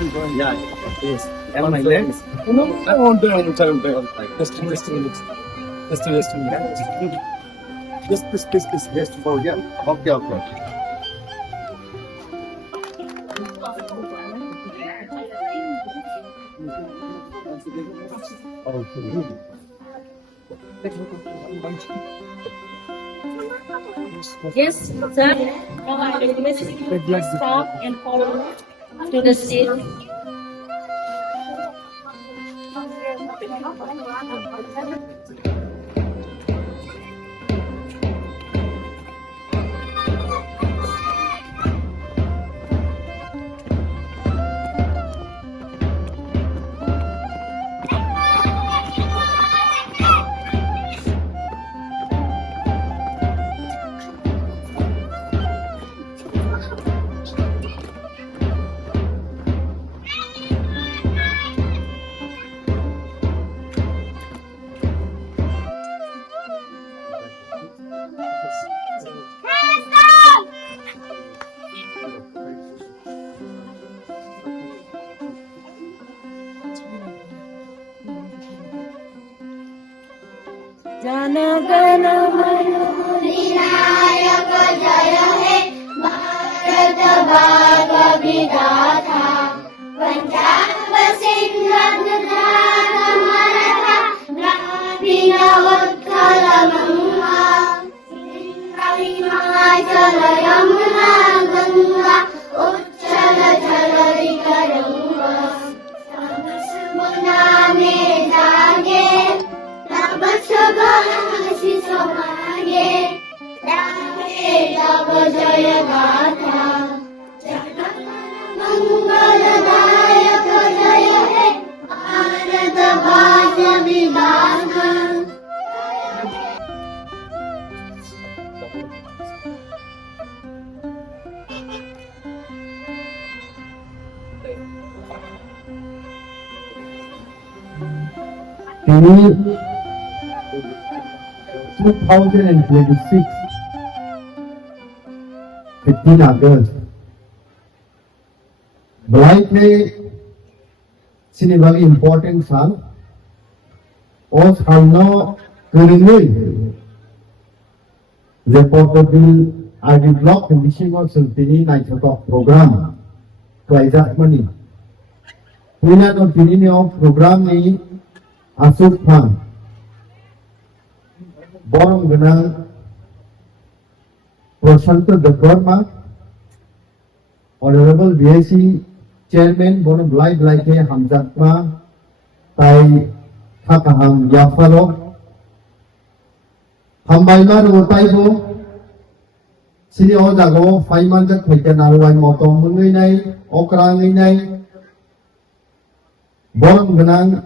Yeah, yes. And my legs. No, I won't do any time. Just a minute. Just a minute. Just for yeah. Okay, okay. Yes, sir. Now I request you to stop and follow to the seat. Jana Gana Mana Vinayak जय हे भारत भाग्य विधाता पंजाब सिंध गुजरात मराठा द्राविड उत्कल गंगा हिमाचल यमुना गंगा उच्चल जलधि तरंगा सब शुभना में जागे तब शुभाशि समागे रामे तब जय गाथा मंगलदायक जय हे भारत भाग्य विधाता In 2026, 15 August, Blighty sini bagi important sal, os halno turingui, the portable ID block condition of sultini naitotok program, kaizat money. Puna to tini of program ni asuk fund. Borong Ganang Prasanta Devarma, Honorable BAC Chairman Bonum Blai Blaike Hamzatma, Tai Hakaham Yafalo, Hambaimar Utaibo, Sini Odago, Faimanda Kakanawai Motom Munginai, Okranginai, Borong Ganang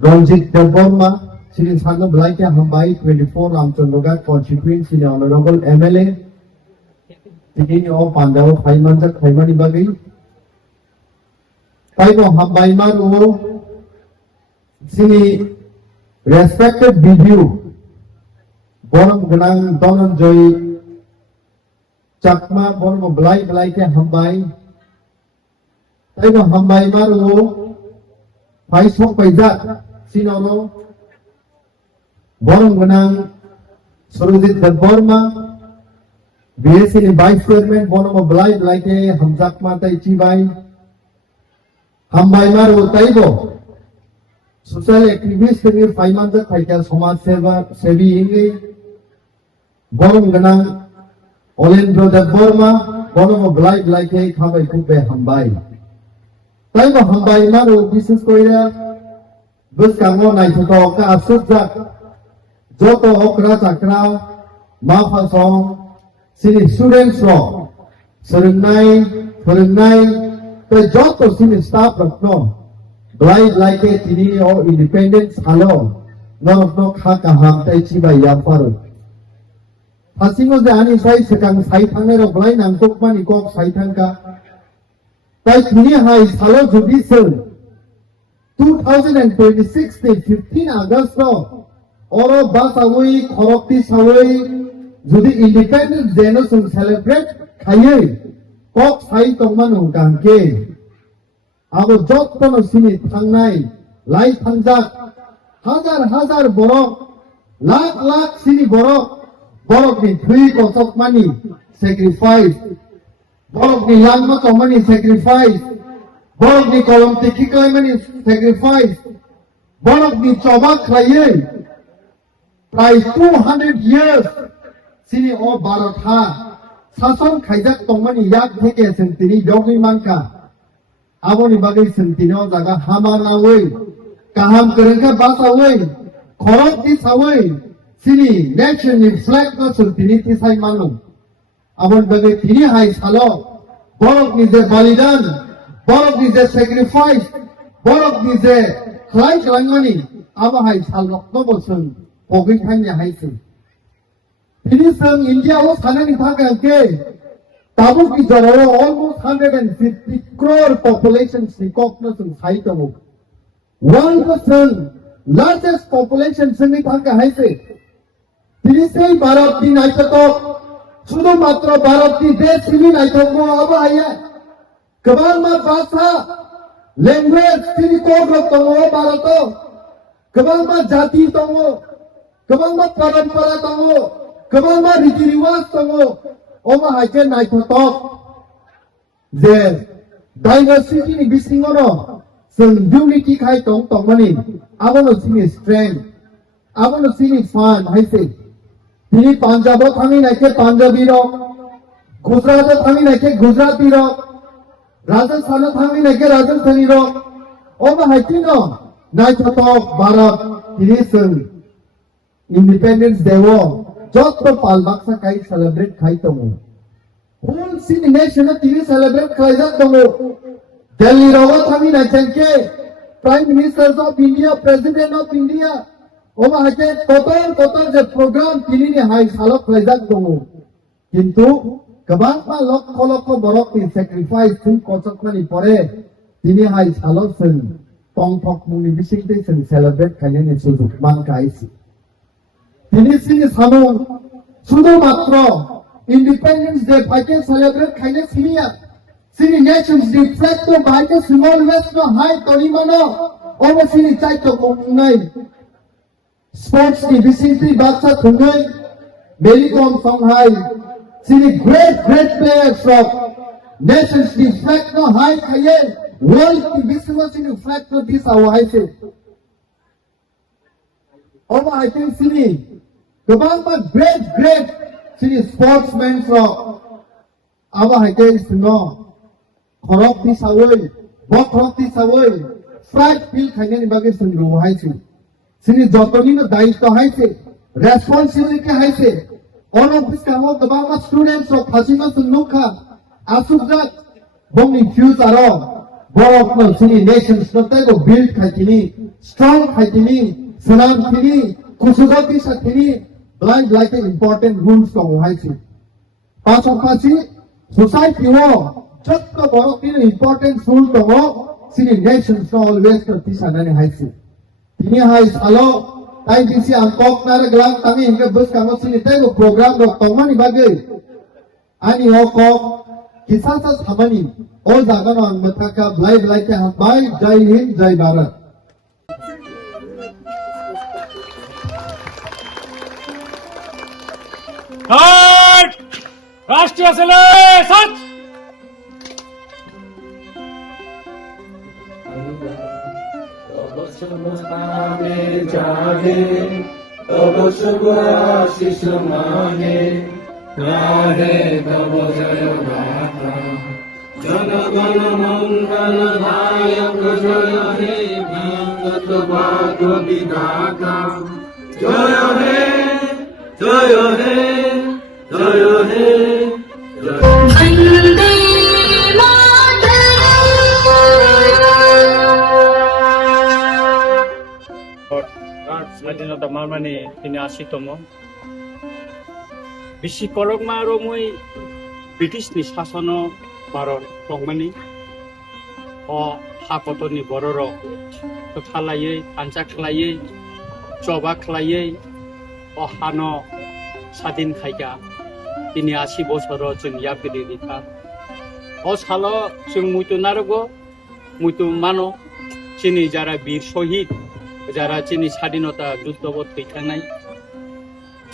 Ronjit Devarma, Sini Sano Blaike Hambai 24 Ramchandroga constituency Sini Honorable MLA Sini O Pandao Faimanda Faimani Bagi Taibo Hambai Maru Sini respected BDU Bonam Ganang Donan Joy Chakma Bonam Blaike Hambai Taibo Hambai Maru Faisok Paizat Sinono Borong Ganang Surujit Devarma, BAC ni Vice Chairman Bonong Blai Blaike Hamzatma Tai Chibai, Hambai Maru Taibo, Social Activist ni Faimanda Kaika Somaj Seva Sevi Ingi, Borong Ganang Olendro Devarma, Bonong Blai Blaike Hambai Kupe Hambai. Taibo Hambai Maru Bisus Korea, Bus Kango Naitoto Ka Asukjak, Joto Okra Sakra, Mafasong, Sini Students Law, Serenai, the Joto Sini Staff of No, Blind like a Tini or Independence Hello, none of no Hakaham Taichiba Yafaru. Hasingo the Ani Sai Sekang Saitanger of Blind and Cookman Ikok Saitanka, Taitini High Hello Judicial, 2026, 15 August. Oro bas away, korokti saway, judi Independence Day no sung celebrate, khaye, kok sai tongmanu gangke abo jottono sini thangnai lai thangjak হাজার borok lakh sini borok ni thui kosok mani sacrifice borok ni langma mani sacrifice borok ni kolom tikikai mani sacrifice borok ni coba khlaye প্রায় 200 years sini o Bharatha শাসন খাইজাক tongmani yak থেকে sentini yogi manka aboni bagai sentini o jaga hamanawi kaham kerengka basawi khorok di sawi sini nation ni flag no sentini ti sai manu abon bagai tini hai salo borok ni je balidan borok ni je sacrifice borok ni je khlai klangmani aba hai salok no bosun pogi khanya hai sin tini sang India o sanani thakangke tabuk ki jararo almost 150 crore population sikok no sung sai tamu 1% largest population sini thaka haise tini sei bharat di naitato শুধু মাত্র ভারতটি দেশ sini naitongmo aba aya kebal ma bahasa language sini kodrok tongo bharato kebal ma jati tongo kebal ma parampara tongo kebal ma riti riwaj tongo oma haike naitotok je diversity ni bisingono sing unity khai tongmani abono sini strength abono sini fun haise tini Punjab thangi naike Punjabi rok Gujarat thangi naike Gujarati rok Rajasthan thangi naike Rajasthani rok oma haike no naitotok Bharat tini sing Independence Day wo jotto palbaksa kai celebrate khai tongo whole city nation tini celebrate khai jak tongo Delhi rogo thangi naike Prime Minister of India President of India oma hake kotor je program tini ni hai salok khai jak tongo kintu kebang ma lokho borok ni sacrifice sing kosok mani pore tini hai salok sing tongthok muni bisingte sing celebrate khai ni sujok man kaisi tini sini samu শুধু মাত্র independence day ফাইকে celebrate খাইনে সিনিয়া sini nations di flag to baike small west no high toni mano obo sini chai to ngai sports ni bisingti baksa thungai Melicom Songhai sini great players of nations di flag no high khaye world ki bismo sini flag to dis awai se obo I think sini kebang ma great sini sportsmen from aba haike sino khorok ti sawai bokrok ti sawai flag feel khane ni bage sing ro haise sini jotoni no daitto haise responsibility haise all of this kamo kebang ma students of khasima sunukha asukjak bongni future ro borok no sini nations no tego build khaitini strong khaitini sanam thini kusugati sathini blind like important rules to haise pasokasi society wo jotto borok ni important rule to sini nations no always to tisanani haise tini hai salo tai disi angkok nare glang tangi inge bus kamo sini tego program ro tomani bage ani hokok kisasa samani o jagano anmataka blai ke habai jai hind jai bharat राष्ट्रीय सेले सच जनगण मंगल दायक जय हे भगत भाग विधाता जय हे जय हे जय हे वन्दे मातरम् স্বাধীনতা মারমানি তিনি ৮০তম বেশি কলকমা আৰু মই ব্ৰিটিছনি শাসন ভাৰত কংমানি অ হাকতনি বৰৰ খালাयै আঞ্জা খালাयै চবা খালাयै অ হান স্বাধীন খাইকা তিনি ৮০ বছর जों याबगिरि बिखा ও সালো जों মুইতো নারগো মুইতো মানো চিনি যারা বীর শহীদ যারা চিনি স্বাধীনতা যুদ্ধবত থैखांनाय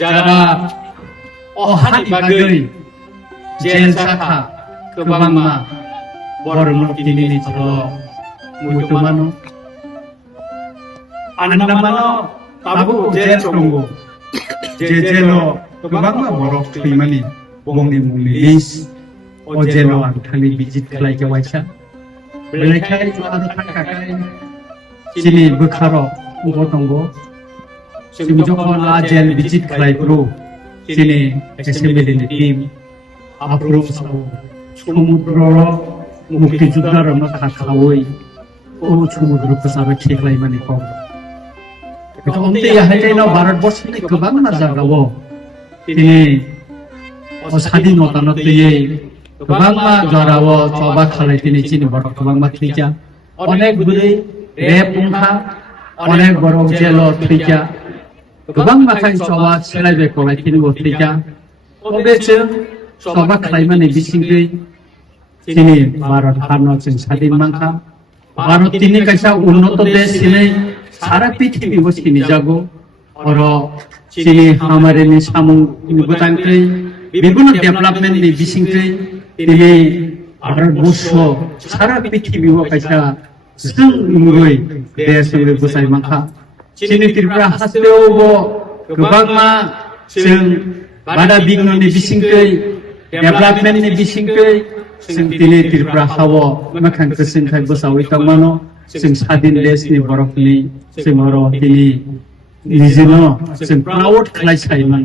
যারা অহানি বাগै जेल साखा गोबांमा बर' मुर्तिनि सल' मुइतो मानो आन्दामानो ताबु जेल दंगो जे जेलो गोबांमा बर' थैमानि बंनि मुंनि लिस्ट अ जेलो आं थांनि बिजित खालायजावायसा बेलेखाय जुआनो थाखाय चिनि बोखार' उबो दंगो जों जखन आ जेल बिजित खालायब्रु चिनि एसेम्बलिनि टीम 앞으로 সমুদ্র মুক্তিযোদ্ধার খাখাওই ও সমুদ্র প্রসাবে ঠিকলাই মানে কম অন্তে হাইটাইনাव भारतबर्षनि गोबां जायगायाव दिनै স্বাধীনতা নতयै गोबां जायगायाव सभा खालाय दिनै चिनि बर' गोबां थैजा अनेक बुरै रेप उंखा अनेक बर' जेल थैजा गोबां माखासे सभा सोलायबाय खलाय दिनै थैजा अबेजों सभा खालायमानि बिसिंगै दिनै भारत हादर जों स्वाधीन मांखा भारत दिनै कायसा उन्नत देश दिनै सारा पृथ्वीयाव सिनि जागौ और दिनै हामारिनि सामुं मोजांखै বিভিন্ন डेभेलपमेन्टनि बिसिंखै दिनै भारतबर्ष सारा पृथ्वीयाव कायसा जों नुयै देश बुजाय मांखा दिनै त्रिपुरा हादरावबो गोबां जों बादा बिगियाननि बिसिंखै डेभेलपमेन्टनि बिसिंखै जों दिनै त्रिपुरा हाव माखां गोसोंखाय बोसावै थांमानो जों स्वाधीन देशनि बर'फोरनि जों दिनै निजेनो जों प्राउड खालायसायोमोन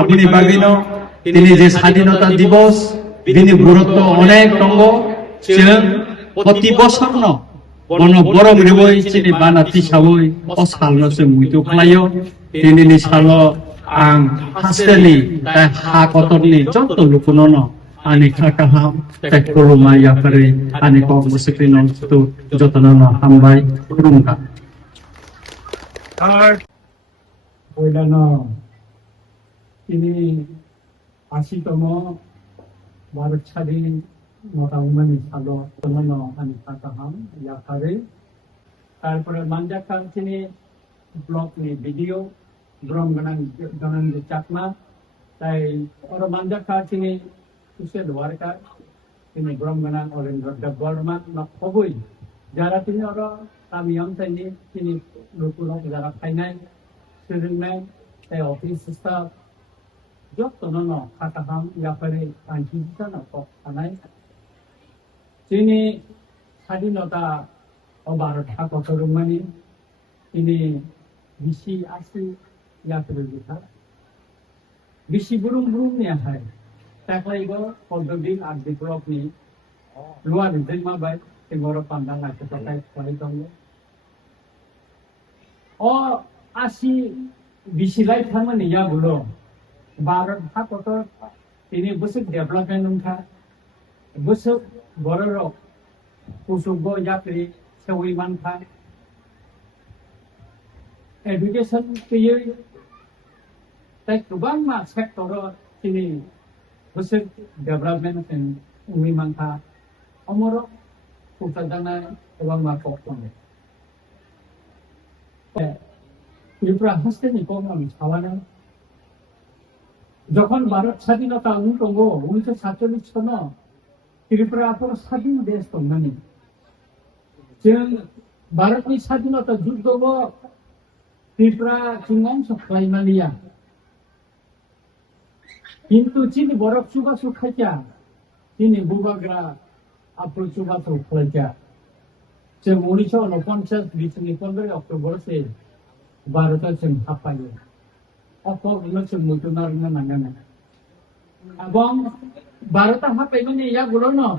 आबुनि बागैनो दिनै जे स्वाधीनता दिवस दिनै गुरुत्व अनेक दङ जों प्रति बोसोरनो बन बर' मिरुबै दिनै बानाति सावै अ सालनो जों मुइतो खालायो दिनैनि सालो आं हास्टेलनि हा कटरनि जत लुकुननो आनि खाकाहाम खुलुमा याफारै आनि कम मुसुख्रिनो जतननो हामबाय खुलुमगा আর ওইলানো তিনি 80তম ভারত স্বাধীনতা উন্নয়ন সালো জতননো আনি খাকাহাम याफारै তারপরে মানজাকার তিনি ব্লগনি video Brom ganang cakna, tay orang manjaka sini usia Dwarka, ini brom ganang orang Dwarma nak koboi. Jara sini orang kami yang sini lukulok jara kainai, seringai, tay office staff, jok tonono kataham ya pare kanci sana kok anai. Sini Sadinota obarat hak otorumani, ini bisi asli यात्रा लिखा BC बुरुं ने हाय ताकलाइबो पद्धति art develop नि लुआ region मा bye तेमरो पांडा नाके तकाय खालाय दङ अ आसि बिसी लाइ थामनि या बुलो भारत हाकत तिनि बोसोर डेभलपमेन्ट नंखा बोसोर बररो कुसुगो यात्रि सेवै मानखा education पेयै tay kubang ma sektor ini besar development dan umi mangka omoro utadana kubang ma kokon Tripura হাসতে নি কম আমি ছাওয়ানা যখন ভারত স্বাধীনতা অনুপ্রঙ্গ 1947 সন ত্রিপুরা আপর স্বাধীন দেশ তংমানি जों भारतनि স্বাধীনতা যুদ্ধব ত্রিপুরা চিংং সখাইমানিয়া কিন্তু চিনি বরফ চুবা সুখাইছা চিনি বুবাগ্রা আপর চুবা সুখাইছা जों 1949 बिसनि 15 अक्ट'बर से भारत जों हाबफायो अक्ट'बर जों मुतुनारनो नांगोन এবং भारत हाबफायमाने यागुलनो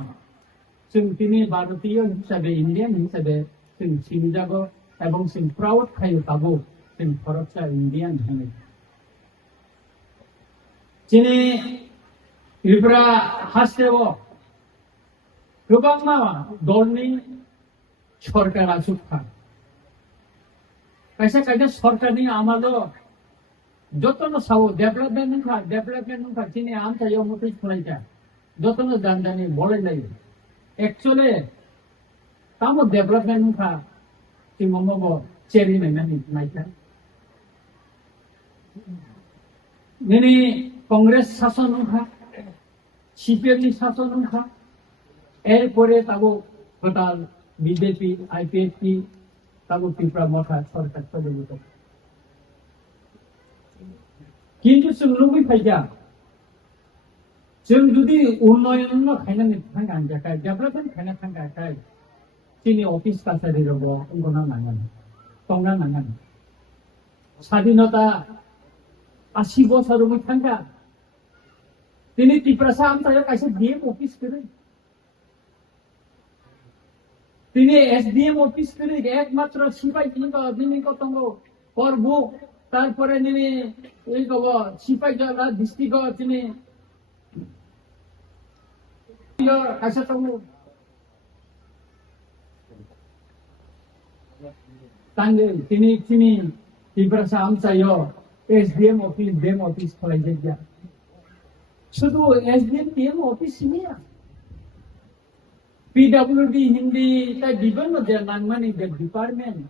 जों दिनै भारतीय हिसाबै इन्डियान हिसाबै जों सिनायजागौ এবং जों प्राउड खायो थागौ जों भारतआ इन्डियान होनो दिनै त्रिपुरा हादोराव गोबां दलनि सरकारा सुखा कैसे सरकारनि आमालो जतन सावो डेभलपमेन्ट नंखा दिनै आमथायाव मथै फरायजा যতনো জানি বলে নাই একচুয়ালি কামো ডেভেলপমেন্ট উঠা কি মমব চেরি নাইনানি নাইকা নিনি কংগ্রেস শাসন উঠা সিপিএম নি শাসন উঠা এরপরে তাবো টোটাল বিজেপি আইপিএফটি তাবো ত্রিপুরা মঠা সরকার চলে যেত কিন্তু जों लुबैफाया जों जुदि उन्नयन खायनानै थांगांजाखाय डेभेलपमेन्ट खायना थांगाखाय जोंनि अफिस काछारियाव अंगना नांगोन टंगा नांगोन स्वाधीनता 80 বছরও थांगा दिनै त्रिपुरा आमथायाव कायसे डीएम अफिस करे दिनै एसडीएम अफिस करे एकमात्र सिपाही दिनै कतंग पर्व তারপরে নিনি এই কব সিপাহীজলা ডিস্ট্রিক্ট তিনি কাছে তো তাঙ্গে তিনি ত্রিপুরা আমচাইও এসডিএম অফিস ডিএম অফিস খোলাই যা শুধু এসডিএম ডিএম অফিস নিয়া পিডব্লিউডি হিন্দি তাই বিভিন্ন যে নাংমানি ডিপার্টমেন্ট